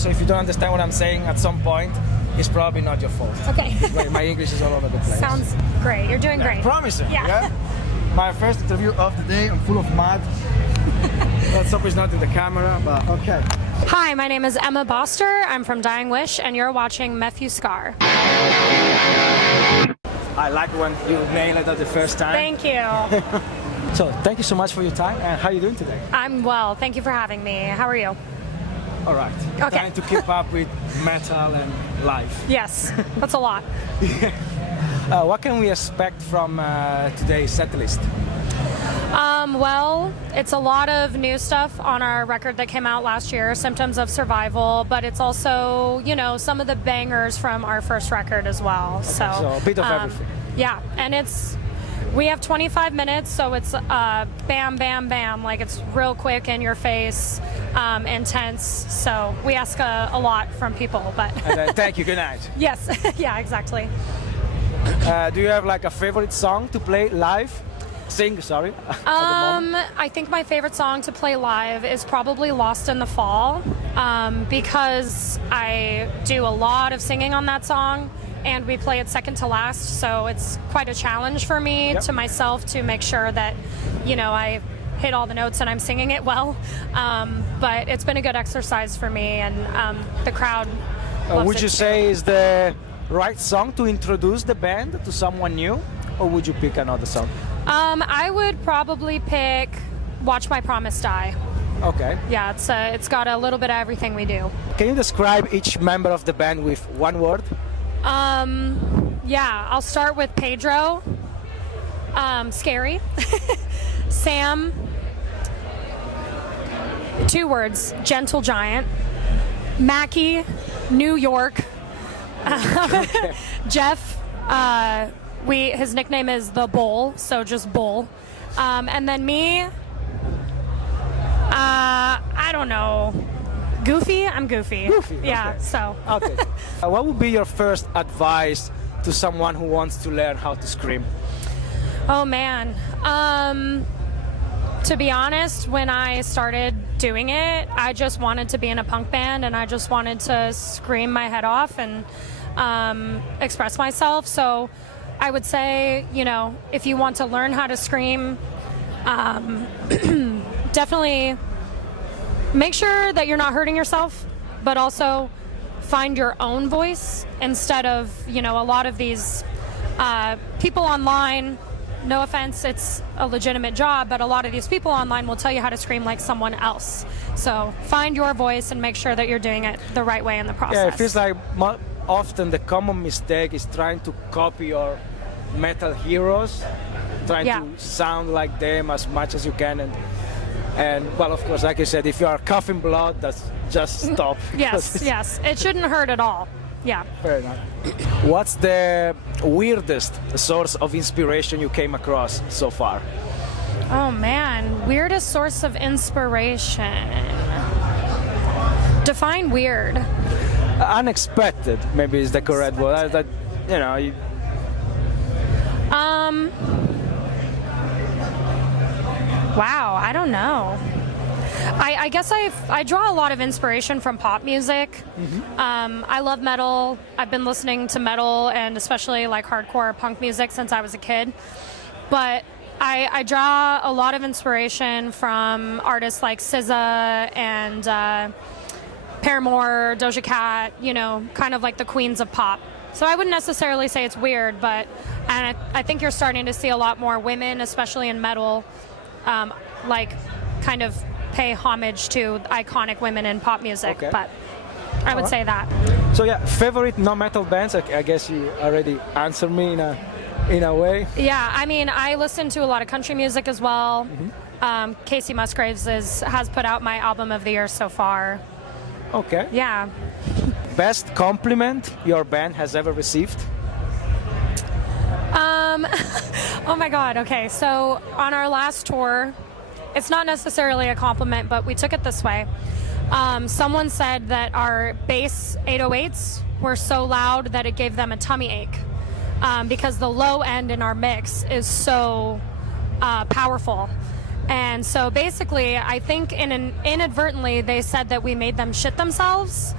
So if you don't understand what I'm saying at some point, it's probably not your fault. Okay. My English is all over the place. Sounds great. You're doing great. Promising. Yeah. My first interview of the day. I'm full of mud. Let's hope it's not in the camera, but okay. Hi, my name is Emma Boster. I'm from Dying Wish, and you're watching Matthew Scar. I like when you nail it at the first time. Thank you. So thank you so much for your time. And how are you doing today? I'm well. Thank you for having me. How are you? All right. Okay. Trying to keep up with metal and life. Yes, that's a lot. What can we expect from today's set list? Well, it's a lot of new stuff on our record that came out last year, Symptoms of Survival, but it's also, you know, some of the bangers from our first record as well. Okay, so a bit of everything. Yeah, and we have 25 minutes, so it's bam, bam, bam, like it's real quick in your face, intense. So we ask a lot from people, but thank you. Good night. Yes, yeah, exactly. Do you have like a favorite song to play live? Sing, sorry. I think my favorite song to play live is probably Lost in the Fall, because I do a lot of singing on that song, and we play it second to last, so it's quite a challenge for me to myself to make sure that, you know, I hit all the notes and I'm singing it well. But it's been a good exercise for me, and the crowd loves would it you too. say is the right song to introduce the band to someone new, or would you pick another song? I would probably pick Watch My Promise Die. Okay. Yeah, it's got a little bit of everything we do. Can you describe each member of the band with one word? Yeah, I'll start with Pedro. Scary. Sam. 2 words. Gentle giant. Mackie. New York. Jeff. His nickname is the Bull, so just Bull. And then me. I don't know. Goofy? I'm goofy. Goofy. Yeah. Okay. So. Okay. What would be your first advice to someone who wants to learn how to scream? Oh man. To be honest, when I started doing it, I just wanted to be in a punk band, and I just wanted to scream my head off and express myself. So I would say, you know, if you want to learn how to scream, definitely make sure that you're not hurting yourself, but also find your own voice instead of, you know, a lot of these people online. No offense, it's a legitimate job, but a lot of these people online will tell you how to scream like someone else. So find your voice and make sure that you're doing it the right way in the process. Yeah, it feels like often the common mistake is trying to copy your metal heroes, trying to sound like them as much as you can, and well, of course, like you said, if you are coughing blood, that's just stop. Yes, it shouldn't hurt at all. Yeah. Fair enough. What's the weirdest source of inspiration you came across so far? Oh man, weirdest source of inspiration. Define weird. Unexpected, maybe is the correct word. That, you know. Wow, I don't know. I guess I draw a lot of inspiration from pop music. I love metal. I've been listening to metal and especially like hardcore punk music since I was a kid. But I draw a lot of inspiration from artists like SZA and Paramore, Doja Cat, you know, kind of like the queens of pop. So I wouldn't necessarily say it's weird, but I think you're starting to see a lot more women, especially in metal, like kind of pay homage to iconic women in pop music. Okay. But I would say that. So yeah, favorite non-metal bands? I guess you already answered me in a way. Yeah, I mean, I listen to a lot of country music as well. Casey Musgraves has put out my album of the year so far. Okay. Yeah. Best compliment your band has ever received? Oh my God. Okay, so on our last tour, it's not necessarily a compliment, but we took it this way. Someone said that our bass 808s were so loud that it gave them a tummy ache, because the low end in our mix is so powerful. And so basically, I think inadvertently they said that we made them shit themselves.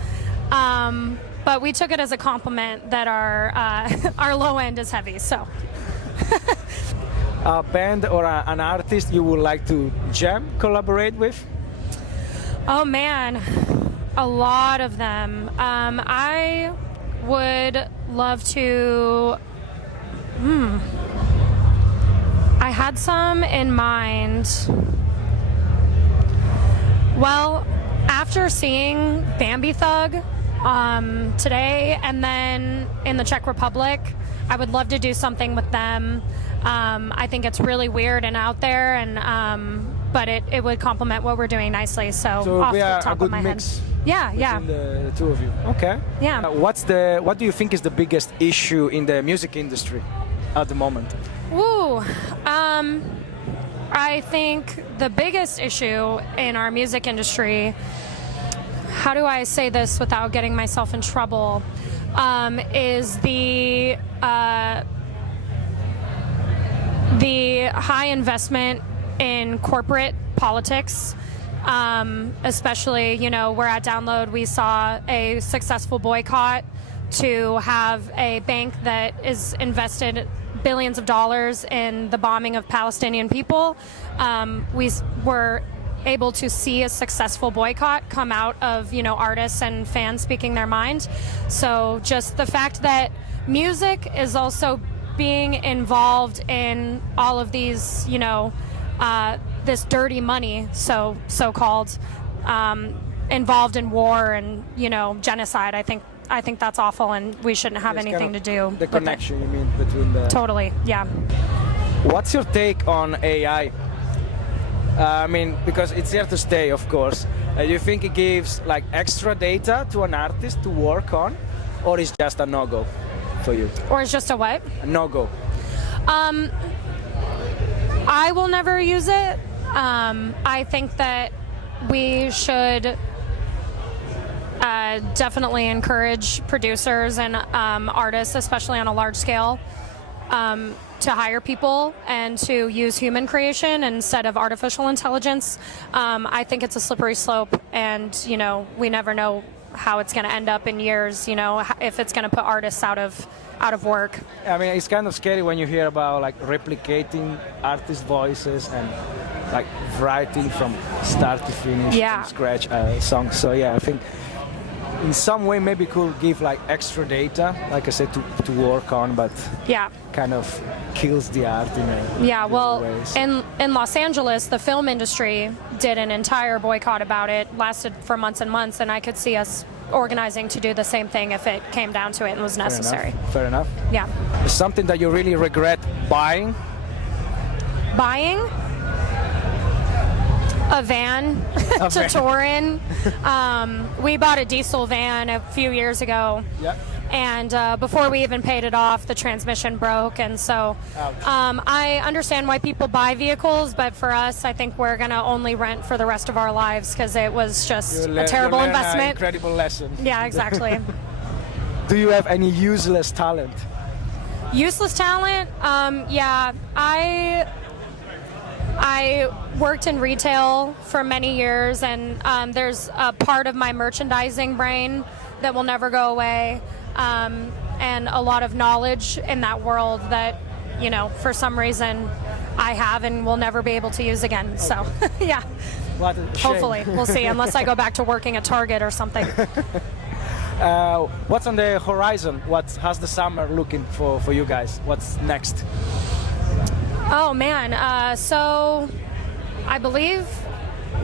But we took it as a compliment that our low end is heavy. So. A band or an artist you would like to jam, collaborate with? Oh man, a lot of them. I would love to. I had some in mind. Well, after seeing Bambi Thug today and then in the Czech Republic, I would love to do something with them. I think it's really weird and out there, and but it would complement what we're doing nicely. So off we the are top a good of my mix head. Yeah. between the two of you. Okay. Yeah. What do you think is the biggest issue in the music industry at the moment? Ooh, I think the biggest issue in our music industry, how do I say this without getting myself in trouble, is the high investment in corporate politics. Especially, we're at Downoad, we saw a successful boycott to have a bank that is invested billions of dollars in the bombing of Palestinian people. We were able to see a successful boycott come out of, artists and fans speaking their mind. So just the fact that music is also being involved in all of these, this dirty money, so-called, involved in war and, genocide. I think that's awful, and we shouldn't have anything to do. The connection, you mean, between the... Totally, yeah. What's your take on AI? Because it's here to stay, of course. Do you think it gives like extra data to an artist to work on, or is just a no-go for you? Or it's just a what? A no-go. I will never use it. I think that we should definitely encourage producers and artists, especially on a large scale, to hire people and to use human creation instead of artificial intelligence. I think it's a slippery slope, and we never know how it's going to end up in years. If it's going to put artists out of work. It's kind of scary when you hear about like replicating artist voices and like writing from start to finish from scratch songs. So I think in some way maybe could give like extra data, like I said, to work on, but kind of kills the art in a ways. in Los Angeles, the film industry did an entire boycott about it, lasted for months and months, and I could see us organizing to do the same thing if it came down to it and was necessary. Fair enough. Yeah. Something that you really regret buying? Buying? A van to tour in. We bought a diesel van a few years ago. Yeah. And before we even paid it off, the transmission broke. And so I understand why people buy vehicles, but for us, I think we're going to only rent for the rest of our lives because it was just a terrible investment. An incredible lesson. Yeah, exactly. Do you have any useless talent? Useless talent? Yeah. I worked in retail for many years, and there's a part of my merchandising brain that will never go away, and a lot of knowledge in that world that, for some reason I have and will never be able to use again. Okay. So, yeah. What a shame. Hopefully. We'll see, unless I go back to working at Target or something. What's on the horizon? How's the summer looking for you guys? What's next? Oh man, so I believe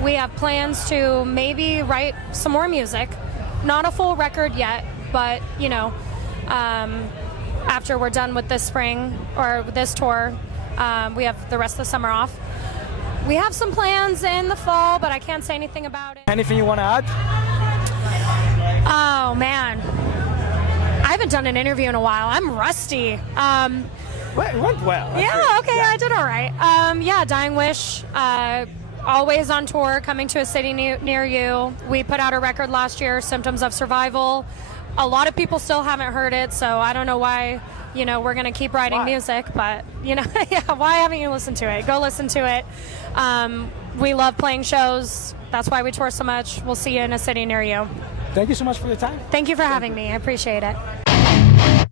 we have plans to maybe write some more music. Not a full record yet, but after we're done with this spring or this tour, we have the rest of the summer off. We have some plans in the fall, but I can't say anything about it. Anything you want to add? Oh man, I haven't done an interview in a while. I'm rusty. Well, it went well. Yeah, okay, I did all right. Dying Wish, always on tour, coming to a city near you. We put out a record last year, Symptoms of Survival. a lot of people still haven't heard it, so I don't know why, you know, we're going to keep writing music, but, you know, yeah, why haven't you listened to it? Go listen to it. We love playing shows. That's why we tour so much. We'll see you in a city near you. Thank you so much for your time. Thank you for having me. I appreciate it.